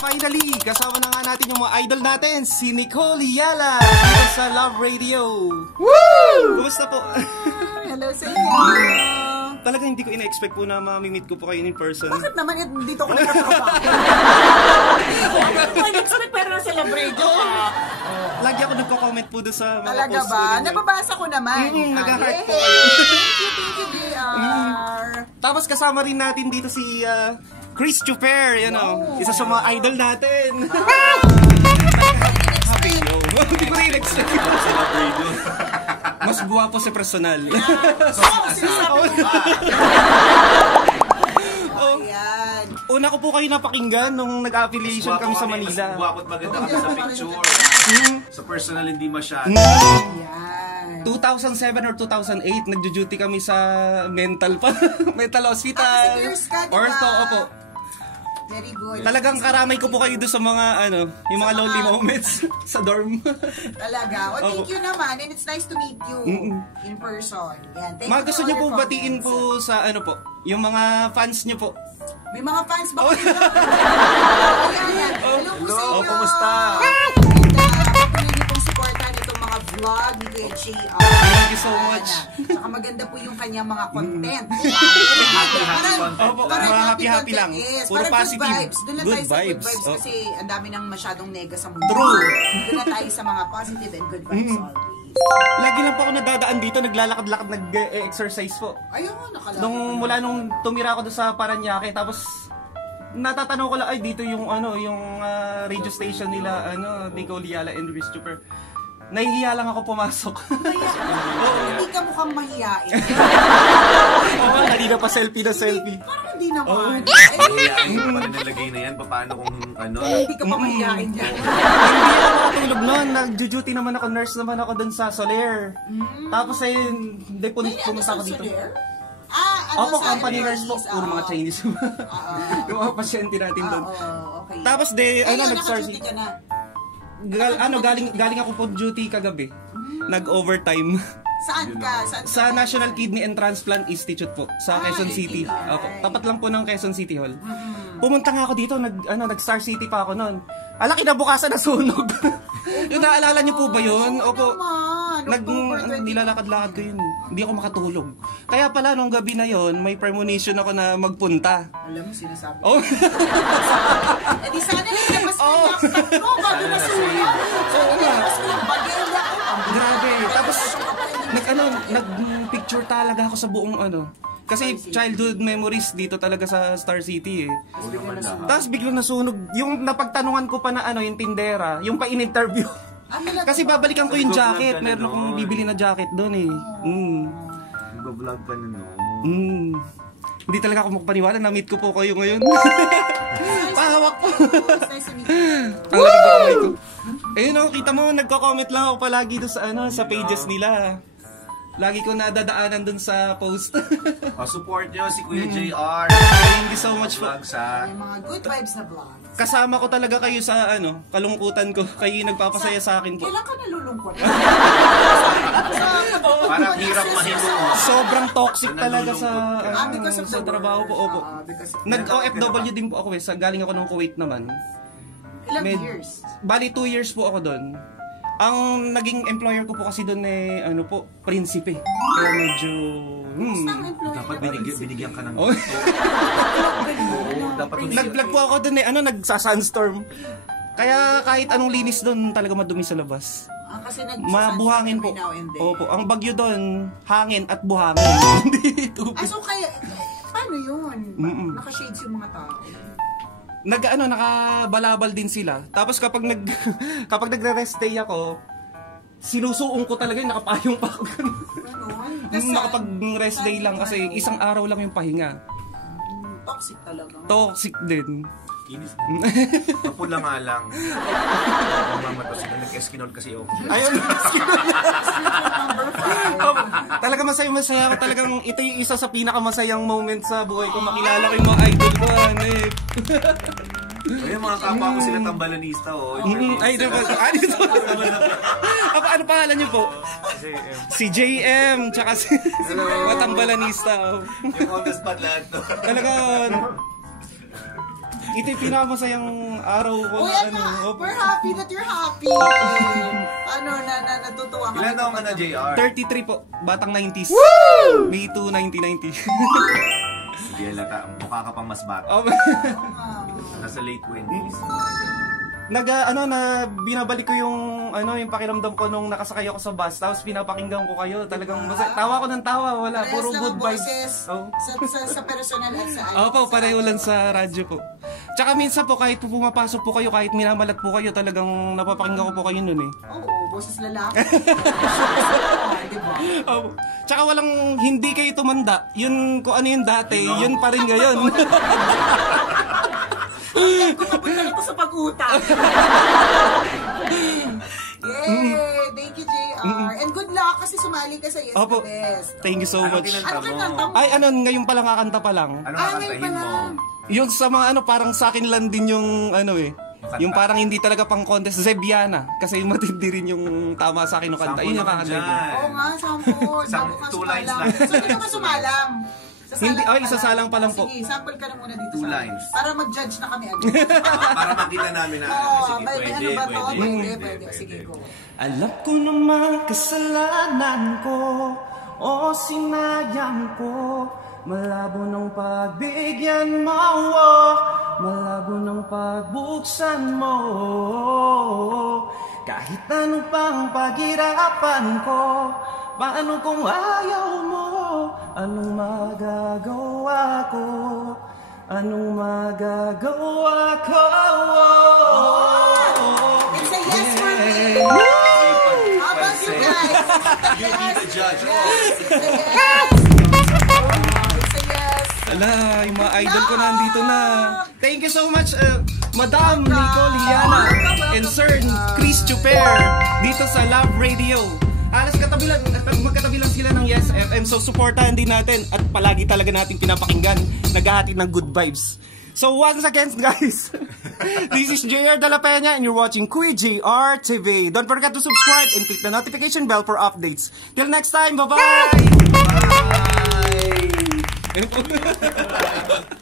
Finally, kasama na nga natin yung mga idol natin, si Nicole Yala dito sa Love Radio. Woo! Kumusta po? Hello sa inyo. Talagang hindi ko ina-expect po na mamimit ko po kayo in person. Bakit naman dito ko nagkatrabaho? Hindi ko ina-expect pero na-celebrate ko pa. Lagi ako nagko-comment po doon sa mga talaga posts ba? po. Nababasa ko naman. Nag-heart po kayo. Thank you, JR. Tapos kasama rin natin dito si Chris Chuper, isa sa mga idol natin. Happy yo. Hindi ko rin expect sa Love Radio. Mas guwapo sa personal. Ayan. Una ko po kayo napakinggan nung nag-affiliation kami sa Manila. Mas guwapo at maganda kami sa picture. Sa personal hindi masyado. Ayan. 2007 or 2008, nagjo-duty kami sa mental pa. Mental hospital. Ortho, opo. Very good. Talagang karamay ko po kayo doon sa mga yung mga lonely moments sa dorm. Talaga. Well, thank you naman and it's nice to meet you in person. Yan. Thank Mga you gusto for niyo all po your batiin comments. po sa po, yung mga fans niyo po. May mga fans ba kayo? Hello po sa inyo. Kumusta? Patuloy niyo pong supportan itong mga vlog ni Kuya JR. Thank you so much. Saka maganda po yung kanyang mga content. Opo, mga happy-happy lang. Puro Puro positive. good vibes. Doon lang Good tayo sa good vibes. vibes Oh. kasi ang dami nang masyadong nega sa mundo. True. Doon lang tayo sa mga positive and good vibes always. Lagi lang po ako nadadaan dito, naglalakad-lakad, nag-exercise po. Ayun, nakalakad. Mula nung tumira ako doon sa Paranaque, tapos natatanong ko lang, ay dito yung yung radio station nila, Nicole Yala and Chris Chuper. Nahihiya lang ako pumasok. Hindi ka mukhang mahiyain. Oo, kanina pa selfie na selfie. Parang hindi naman. Mahihain ka pa rin nalagay na yan. Paano kung Hindi ka pa mahiyain dyan. Hindi ako makatulog noon. Nag-duty naman ako, nurse naman ako doon sa Soler. Tapos ayun, hindi pumunta ako dito. Opo, company nurse po. Puro mga Chinese. Yung mga pasyente natin doon. Okay. Tapos nag-SARS. Naka-duty ka na. Galing ako po duty kagabi. Nag-overtime. Saan ka? Sa National Kidney and Transplant Institute po, sa Quezon City. Opo, tapat lang po ng Quezon City Hall. Pumunta nga ako dito, nag-Star City pa ako noon. Kinabukasan na sunog. Yung naalala niyo po ba yun? Opo. Nilalakad-lakad ko yun. Hindi ako makatulog. Kaya pala nung gabi na yon, may premonition ako na magpunta. Alam mo, sinasabi. Oh. Eh di sana nilabas mo yung laptop mo bago nasunog. Oo nga. Nilabas mo yung bagay ako. Grabe. Tapos nag-picture talaga ako sa buong Kasi childhood memories dito talaga sa Star City eh. Tapos biglang nasunog. Yung napagtanungan ko pa na yung tindera, yung pa-in-interview. Kasi babalikan ko yung jacket. Meron akong bibili na jacket doon eh. nag-vlog ka na no? Hindi talaga ako makapaniwala. Na-meet ko po kayo ngayon. Pahawak po. Ang laki ko kamay ko. Ayun kita mo, nagko-comment lang ako palagi doon sa sa pages nila. Lagi ko nadadaanan dun sa post. Support nyo si Kuya JR. Thank you so much po. May mga good vibes na vlog. Kasama ko talaga kayo sa kalungkutan ko. Kayo yung nagpapasaya sa akin po. Kailan ka nalulungkot? Parang hirap mahinuo. Sobrang toxic talaga sa trabaho po. Opo. Nag-OFW din po ako eh. Galing ako ng Kuwait naman. Ilang years? Bali 2 years po ako doon. Ang naging employer ko po kasi doon prinsipe. Kaya medyo dapat binigyan ka ng dapat nag-vlog po ako doon nagsa-sunstorm. Kaya kahit anong linis doon talaga madumi sa labas. Kasi mabuhangin po. Opo, ang bagyo doon, hangin at buhangin. Hindi tubig. So kaya paano 'yun? Naka-shades yung mga tao. Nakabalabal din sila. Tapos kapag nagre-rest day ako, sinusuong ko talaga yung nakapayong pa ako. Nakapag-rest day lang kasi isang araw lang yung pahinga. Toxic talaga. Toxic din. Kinis na. Mapula nga lang. Mamatos na nag-eskinol kasi ako. Ayun, talaga masaya ako. Talagang ito yung isa sa pinakamasayang moment sa buhay ko. Makilala ko yung mga idol ko. Ayun, mga kapwa ko sila tambalanista. Ay, ano pangalan niyo po? Si JM, tsaka si matambalanista. Yung on the spot lahat. Talaga, Ito yung pinakamasayang araw ko Uy, na ano, opo. we're happy that you're happy. Ano, natutuwa ka. Ilan taong ka na, JR? 33 po, batang 90s. May 2, 1990. Hindi halata, mukha ka pang mas bata. Oh, Nasa late 20s. binabalik ko yung pakiramdam ko nung nakasakay ako sa bus, tapos pinapakinggan ko kayo. Talagang tawa ko ng tawa, wala, Parehas puro lang good ang vibes. boses Oh. sa personal at sa Opo, pareho lang sa radyo po. Tsaka minsan po, kahit po pumapasok po kayo, kahit minamalat po kayo, talagang napapakinggan ko po kayo nun eh. Oo, boses lalaki. Diba? Opo. Tsaka walang, hindi kayo tumanda. Yun, kung ano yun dati, yun pa rin ngayon. Kung napunta na ito sa pag-utang. Yay! Thank you, JR. And good luck kasi sumali ka sa Yes Opo. the Best. Thank you so Ano much. kinanta Ano kinanta mo? Ay, ngayon pa lang kakanta pa lang. Ano Ah, kakantahin ngayon mo? pala. Yung sa mga parang sa akin lang din yung yung parang hindi talaga pang contest, Zebiana. Kasi yung matindi rin yung tama sa akin yung kanta. Yun yung kakanta ko. Oo nga, sample. Bago ka 2 lines sumalang. lang. So, hindi ka ba sumalang? Hindi, isasalang pa lang po. Sige, sample ka na muna dito 2 sa lines. Para mag-judge na kami agad. Para makita namin na, Oo, sige, may pwede, ano ba to? pwede. Pwede. Sige, go. Alam ko naman kasalanan ko o sinayang ko. Malabo ng pagbigyan mo, malabo ng pagbuksan mo. Kahit ano pang paghirapan ko, paano kung ayaw mo? Anong magagawa ko? Anong magagawa ko? It's a yes for me. How about you guys? You be the judge. Yes, it's a yes. It's a yes. Ala, yung mga idol ko nandito na. Thank you so much, Madam Nicole Liana and Sir Chris Chuper dito sa Love Radio. Alas magkatabi lang sila ng Yes FM, so supportahan din natin at palagi talaga natin pinapakinggan, naghahatid ng good vibes. So once again guys, this is JR De La Peña and you're watching Kuya JR TV. Don't forget to subscribe and click the notification bell for updates. Till next time, bye-bye! Bye!